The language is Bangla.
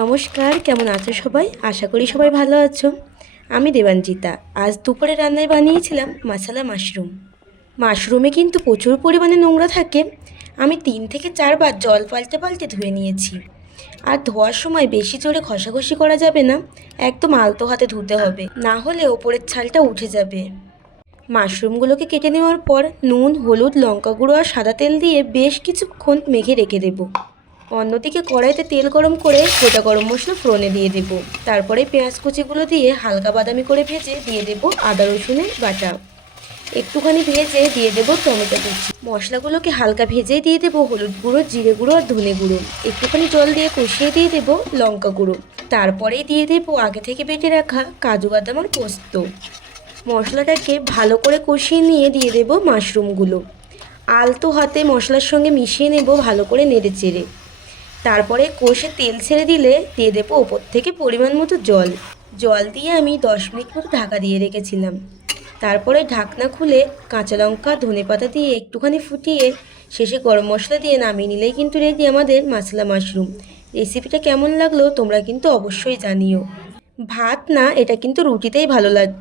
নমস্কার, কেমন আছো সবাই? আশা করি সবাই ভালো আছো। আমি দেবাঞ্জিতা। আজ দুপুরে রান্নায় বানিয়েছিলাম মশলা মাশরুম। মাশরুমে কিন্তু প্রচুর পরিমাণে নোংরা থাকে। আমি 3 থেকে 4 বার জল পাল্টে পাল্টে ধুয়ে নিয়েছি। আর ধোয়ার সময় বেশি জোরে ঘষাঘষি করা যাবে না, একদম আলতো হাতে ধুতে হবে, না হলে ওপরের ছালটা উঠে যাবে। মাশরুমগুলোকে কেটে নেওয়ার পর নুন, হলুদ, লঙ্কা গুঁড়ো আর সাদা তেল দিয়ে বেশ কিছুক্ষণ মেখে রেখে দেবো। অন্যদিকে কড়াইতে তেল গরম করে গোটা গরম মশলা ফোড়নে দিয়ে দেব। তারপরে পেঁয়াজ কুচিগুলো দিয়ে হালকা বাদামি করে ভেজে দিয়ে দেব আদা রসুনের বাটা। একটুখানি ভেজে দিয়ে দেব টমেটো কুচি। মশলাগুলোকে হালকা ভেজেই দিয়ে দেব হলুদ গুঁড়ো, জিরে গুঁড়ো আর ধনে গুঁড়ো। একটুখানি জল দিয়ে কষিয়ে দিয়ে দেব লঙ্কা গুঁড়ো। তারপরেই দিয়ে দেব আগে থেকে বেটে রাখা কাজু বাদাম আর পোস্ত। মশলাটাকে ভালো করে কষিয়ে নিয়ে দিয়ে দেব মাশরুমগুলো। আলতো হাতে মশলার সঙ্গে মিশিয়ে নেব ভালো করে নেড়ে চেড়ে। তারপরে কষে তেল ছেড়ে দিলে দিয়ে দেবো ওপর থেকে পরিমাণ মতো জল। জল দিয়ে আমি 10 মিনিট মতো ঢাকা দিয়ে রেখেছিলাম। তারপরে ঢাকনা খুলে কাঁচা লঙ্কা, ধনেপাতা দিয়ে একটুখানি ফুটিয়ে শেষে গরম মশলা দিয়ে নামিয়ে নিলেই কিন্তু রেডি আমাদের মশলা মাশরুম। রেসিপিটা কেমন লাগলো তোমরা কিন্তু অবশ্যই জানিও। ভাত না, এটা কিন্তু রুটিতেই ভালো লাগবে।